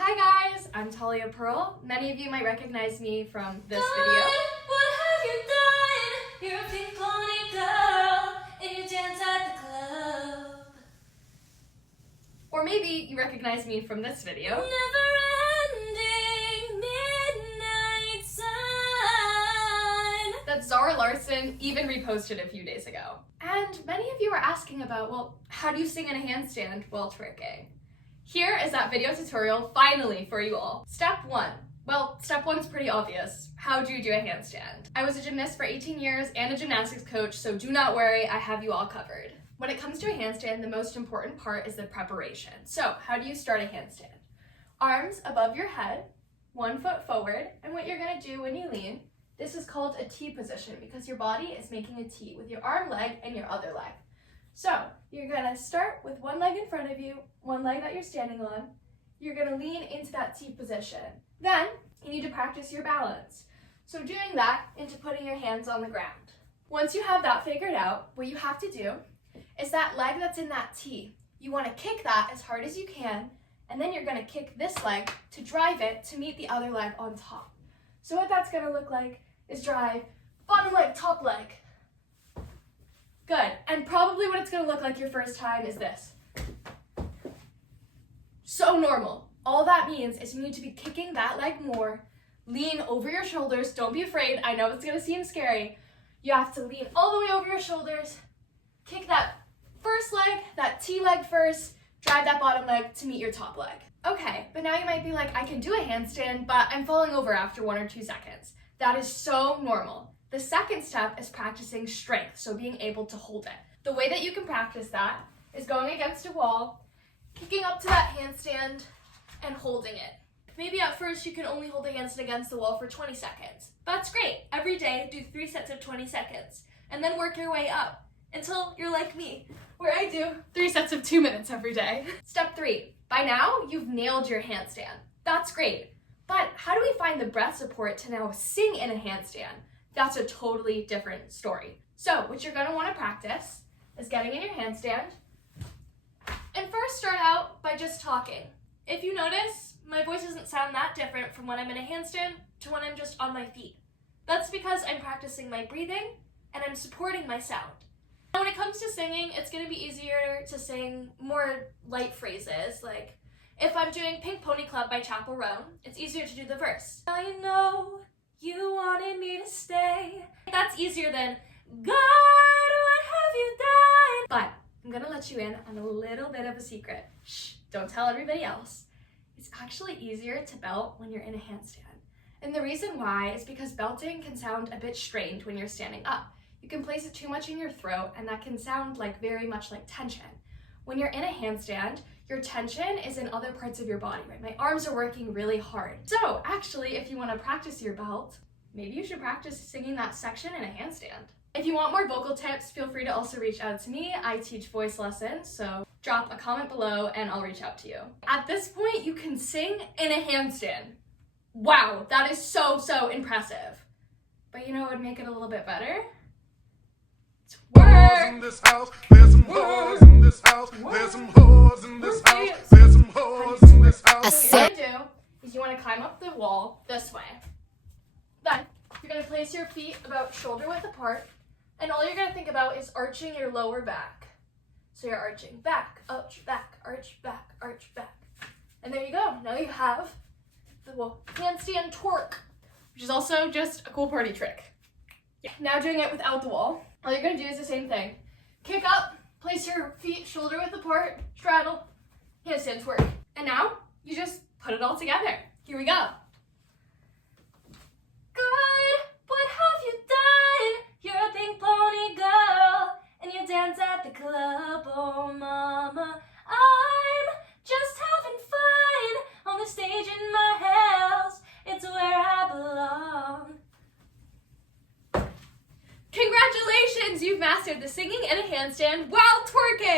Hi guys, I'm Talia Pearl. Many of you might recognize me from this video. What have you done? You're a pink pony girl, and you dance at the club. Or maybe you recognize me from this video. Never-ending midnight sun. That Zara Larson even reposted a few days ago. And many of you are asking about, well, how do you sing in a handstand while twerking? Here is that video tutorial finally for you all. Step 1. Well, step 1's pretty obvious. How do you do a handstand? I was a gymnast for 18 years and a gymnastics coach, so do not worry, I have you all covered. When it comes to a handstand, the most important part is the preparation. So, how do you start a handstand? Arms above your head, 1 foot forward, and what you're gonna do when you lean, this is called a T position because your body is making a T with your arm leg and your other leg. So, you're gonna start with one leg in front of you, one leg that you're standing on. You're gonna lean into that T position. Then, you need to practice your balance. So doing that into putting your hands on the ground. Once you have that figured out, what you have to do is that leg that's in that T, you wanna kick that as hard as you can, and then you're gonna kick this leg to drive it to meet the other leg on top. So what that's gonna look like is drive, bottom leg, top leg. Good, and probably what it's gonna look like your first time is this. So normal. All that means is you need to be kicking that leg more, lean over your shoulders, don't be afraid, I know it's gonna seem scary. You have to lean all the way over your shoulders, kick that first leg, that T leg first, drive that bottom leg to meet your top leg. Okay, but now you might be like, I can do a handstand, but I'm falling over after 1 or 2 seconds. That is so normal. The second step is practicing strength, so being able to hold it. The way that you can practice that is going against a wall, kicking up to that handstand, and holding it. Maybe at first you can only hold the handstand against the wall for 20 seconds. That's great. Every day, do 3 sets of 20 seconds, and then work your way up until you're like me, where I do 3 sets of 2 minutes every day. Step 3. By now, you've nailed your handstand. That's great. But how do we find the breath support to now sing in a handstand? That's a totally different story. So what you're gonna wanna practice is getting in your handstand and first start out by just talking. If you notice, my voice doesn't sound that different from when I'm in a handstand to when I'm just on my feet. That's because I'm practicing my breathing and I'm supporting my sound. Now, when it comes to singing, it's gonna be easier to sing more light phrases, like if I'm doing Pink Pony Club by Chappell Roan, it's easier to do the verse. I know you wanted me to stay. That's easier than, God, what have you done? But I'm gonna let you in on a little bit of a secret. Shh, don't tell everybody else. It's actually easier to belt when you're in a handstand. And the reason why is because belting can sound a bit strained when you're standing up. You can place it too much in your throat and that can sound like very much like tension. When you're in a handstand, your tension is in other parts of your body, right? My arms are working really hard. So actually, if you want to practice your belt, maybe you should practice singing that section in a handstand. If you want more vocal tips, feel free to also reach out to me. I teach voice lessons, so drop a comment below and I'll reach out to you. At this point, you can sing in a handstand. Wow, that is so impressive. But you know what would make it a little bit better? Whores in this house, there's some whores in this house, there's some whores in this house, there's some whores in this house. What you want to do is you want to climb up the wall this way. Then you're going to place your feet about shoulder width apart, and all you're going to think about is arching your lower back. So you're arching back, arch, back, arch, back, arch, back. And there you go. Now you have the handstand twerk, which is also just a cool party trick. Yeah. Now doing it without the wall. All you're gonna do is the same thing. Kick up, place your feet shoulder width apart, straddle, handstand twerk. And now, you just put it all together. Here we go. God, what have you done? You're a pink pony girl, and you dance at the club. Oh, mama, I'm just having fun on the stage in my house. It's where I belong. Congratulations, you've mastered the singing in a handstand while twerking!